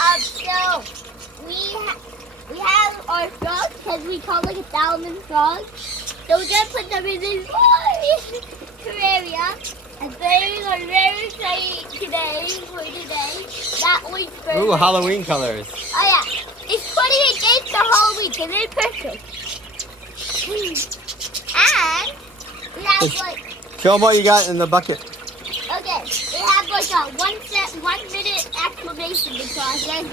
So we have our frogs because we call like 1,000 frogs. So we're gonna put them in this aquarium. And they are very excited today for today. That oyster. Ooh, Halloween colors. Oh yeah, it's 28 days to Halloween, so they're perfect. And we have like. Show them what you got in the bucket. Okay, we have like a 1 minute exclamation process.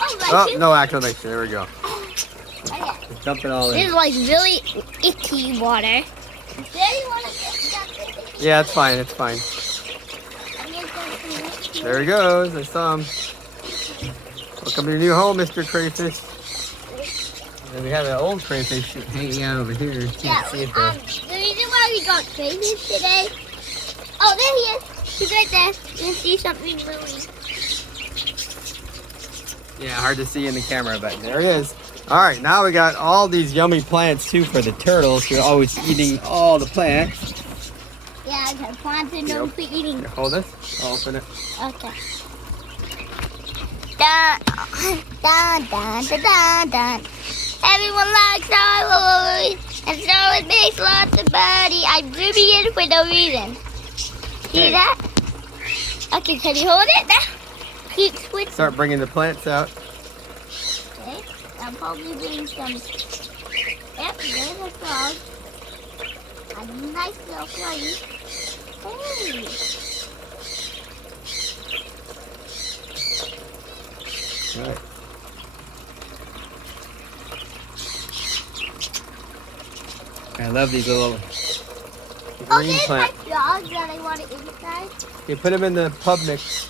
Oh, no acclamation. There we go. Okay. Just dump it all This in. is like really icky water. Yeah, it's fine. It's fine. There he goes. I saw him. Welcome to your new home, Mr. Crayfish. And we have an old crayfish hanging out over here. You can't see it there. The reason why we got crayfish today. Oh, there he is. He's right there. You can see something bluey. Yeah, hard to see in the camera, but there he is. All right, now we got all these yummy plants too for the turtles. You're always eating all the plants. Yeah, because plants are known for eating. Here, hold this. I'll open it. Okay. Dun, dun, dun, dun, dun, dun. Everyone likes Star Wars, and Star Wars makes lots of money. I'm zooming in for no reason. See that? Okay, can you hold it now? Keep switching. Start bringing the plants out. Okay, I'm probably doing some. Yep, there's a frog. A nice little froggy. Hey. All right. I love these little green There's plants. my frog that I want it inside. You put them in the pub mix.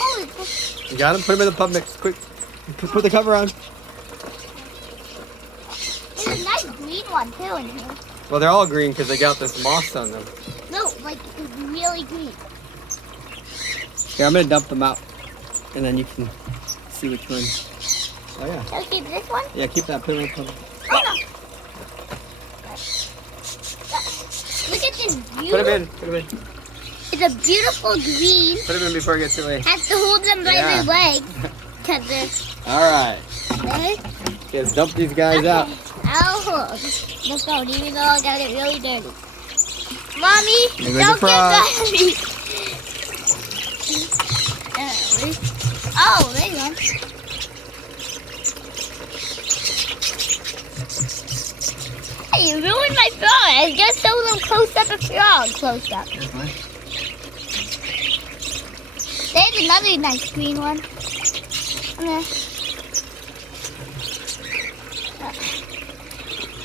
Oh, it's You got them? Put them in the pub mix, quick. Put the cover on. there's a nice green one too in here. Well, they're all green because they got this moss on them. No, like it's really green. Here, I'm gonna dump them out, and then you can see which one. Oh yeah. Shall we keep this one? Yeah, keep that pillow cover. Oh no. Look at this beautiful. Put them in. Put them in. It's a beautiful green. Put them in before it gets too late. Have to hold them by Yeah. their legs. Cause they're All right. okay. Let's dump these guys out. I'll hold the phone, even though I got it really dirty. Mommy, Here goes don't the frog. get dirty. Oh, there you go. Hey, you ruined my frog. I just showed them close up a frog. Close up. There's another nice green one.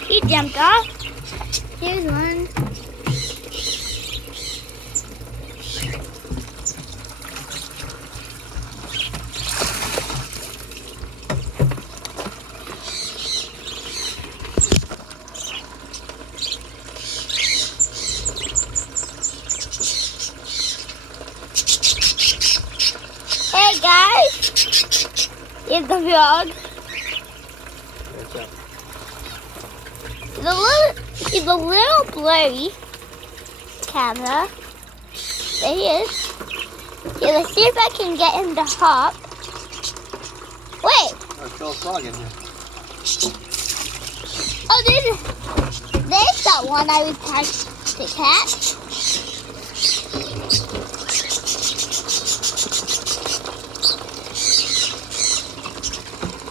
He jumped off. Here's one. Hey guys, here's the frog. He's a little blurry. Camera. There he is. Okay, let's see if I can get him to hop. Wait. There's still a frog in here. Oh, there's that one I was trying to catch.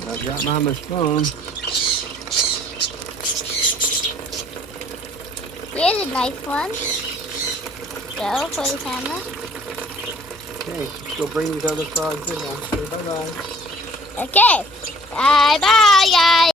I got Mama's phone. Here's a nice one. Go for the camera. Okay, let's go bring these other frogs in now. Say bye-bye. Okay. Bye-bye, guys.